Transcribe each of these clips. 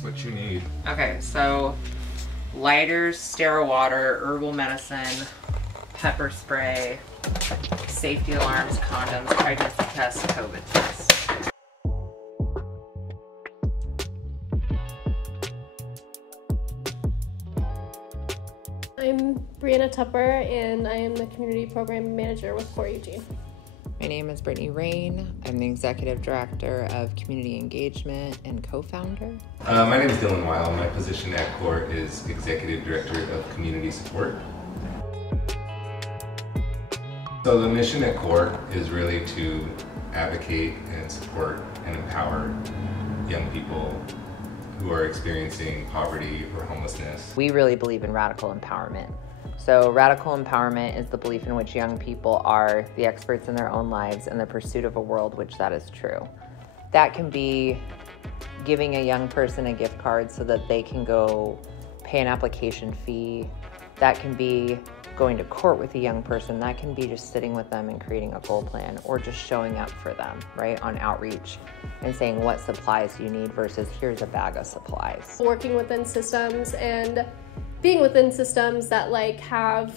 What you need. Okay, so lighters, sterile water, herbal medicine, pepper spray, safety alarms, condoms, pregnancy test, COVID test. I'm Breanna Tupper, and I am the Community Program Manager with CORE Eugene. My name is Brittiny Raine. I'm the Executive Director of Community Engagement and co-founder. My name is Weil. My position at CORE is Executive Director of Community Support. So the mission at CORE is really to advocate and support and empower young people who are experiencing poverty or homelessness. We really believe in radical empowerment. So radical empowerment is the belief in which young people are the experts in their own lives and the pursuit of a world which that is true. That can be giving a young person a gift card so that they can go pay an application fee. That can be going to court with a young person. That can be just sitting with them and creating a goal plan, or just showing up for them, right, on outreach and saying what supplies you need versus here's a bag of supplies. Working within systems and being within systems that have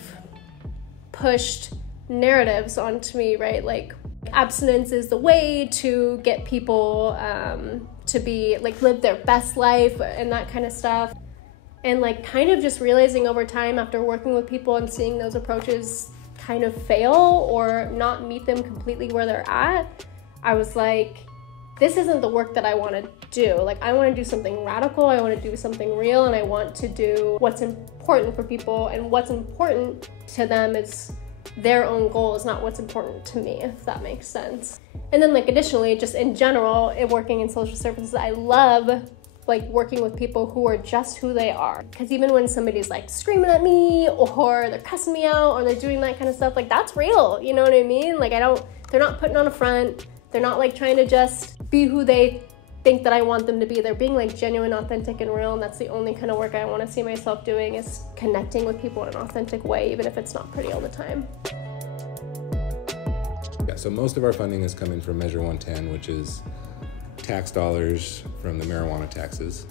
pushed narratives onto me, right? Like abstinence is the way to get people to be live their best life and that kind of stuff. And kind of just realizing over time after working with people and seeing those approaches kind of fail or not meet them completely where they're at, I was like, this isn't the work that I want to do. I want to do something radical, I want to do something real, and I want to do what's important for people, and what's important to them is their own goals, not what's important to me, if that makes sense. And then additionally, just in general, working in social services, I love working with people who are just who they are. Because even when somebody's screaming at me, or they're cussing me out, or they're doing that kind of stuff, that's real, you know what I mean? They're not putting on a front, they're not trying to just be who they think that I want them to be. They're being genuine, authentic, and real, and that's the only kind of work I want to see myself doing, is connecting with people in an authentic way, even if it's not pretty all the time. Yeah, so most of our funding is coming from Measure 110, which is tax dollars from the marijuana taxes.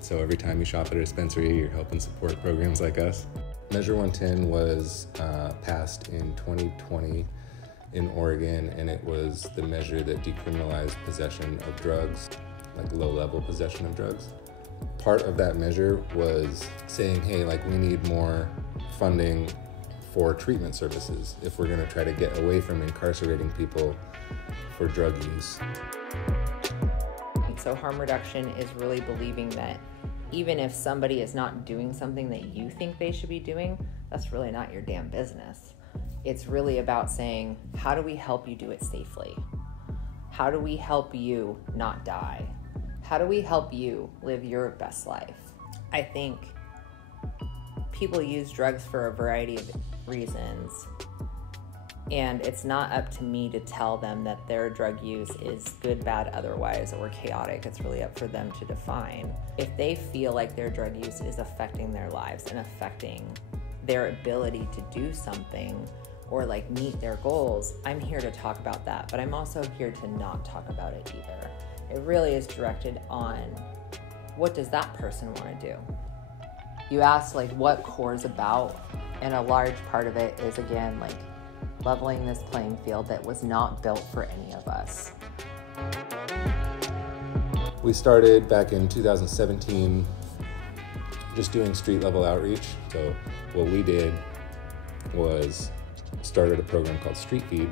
So every time you shop at a dispensary, you're helping support programs like us. Measure 110 was passed in 2020 in Oregon, and it was the measure that decriminalized possession of drugs, low-level possession of drugs. Part of that measure was saying, hey, we need more funding for treatment services if we're going to try to get away from incarcerating people for drug use. So harm reduction is really believing that even if somebody is not doing something that you think they should be doing, that's really not your damn business. It's really about saying, how do we help you do it safely? How do we help you not die? How do we help you live your best life? I think people use drugs for a variety of reasons, and it's not up to me to tell them that their drug use is good, bad, otherwise, or chaotic. It's really up for them to define. If they feel like their drug use is affecting their lives and affecting their ability to do something or meet their goals, I'm here to talk about that, but I'm also here to not talk about it either. It really is directed on, what does that person want to do? You asked what CORE is about, and a large part of it is, again, leveling this playing field that was not built for any of us. We started back in 2017 just doing street level outreach. So what we did was started a program called Street Feed,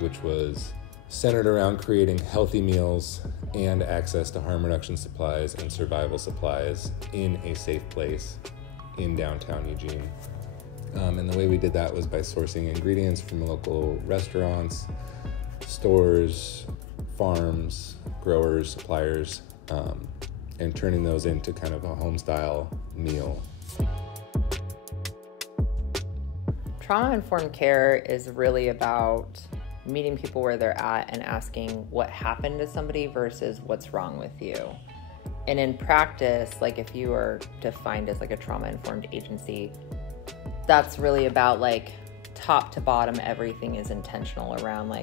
which was centered around creating healthy meals and access to harm reduction supplies and survival supplies in a safe place in downtown Eugene. And the way we did that was by sourcing ingredients from local restaurants, stores, farms, growers, suppliers, and turning those into kind of a home-style meal. Trauma-informed care is really about meeting people where they're at and asking what happened to somebody versus what's wrong with you. And in practice, if you are defined as a trauma-informed agency, that's really about top to bottom, everything is intentional around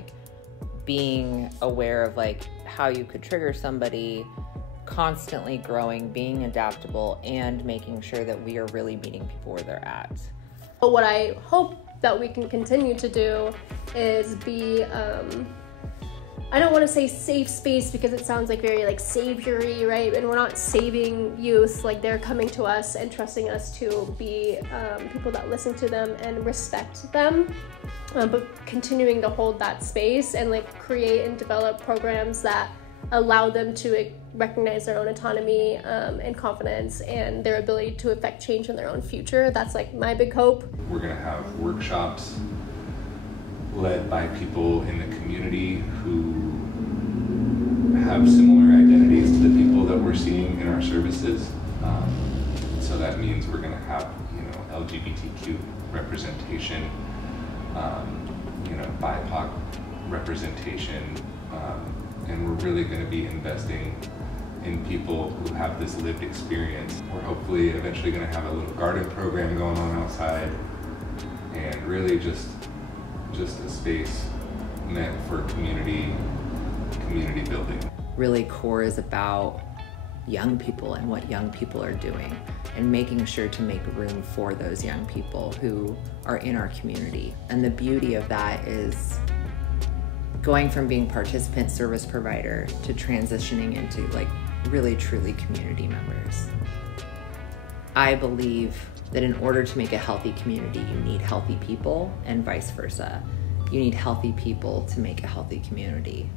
being aware of how you could trigger somebody, constantly growing, being adaptable, and making sure that we are really meeting people where they're at. But what I hope that we can continue to do is be, I don't want to say safe space because it sounds like very like saviory, right? And we're not saving youth, like they're coming to us and trusting us to be people that listen to them and respect them, but continuing to hold that space and like create and develop programs that allow them to recognize their own autonomy and confidence and their ability to affect change in their own future. That's like my big hope. We're gonna have workshops led by people in the community who have similar identities to the people that we're seeing in our services. So that means we're gonna have, LGBTQ representation, BIPOC representation, and we're really gonna be investing in people who have this lived experience. We're hopefully eventually gonna have a little garden program going on outside, and really just a space meant for community building. Really, CORE is about young people and what young people are doing and making sure to make room for those young people who are in our community. And the beauty of that is going from being participant service provider to transitioning into like really truly community members. I believe that in order to make a healthy community, you need healthy people and vice versa. You need healthy people to make a healthy community.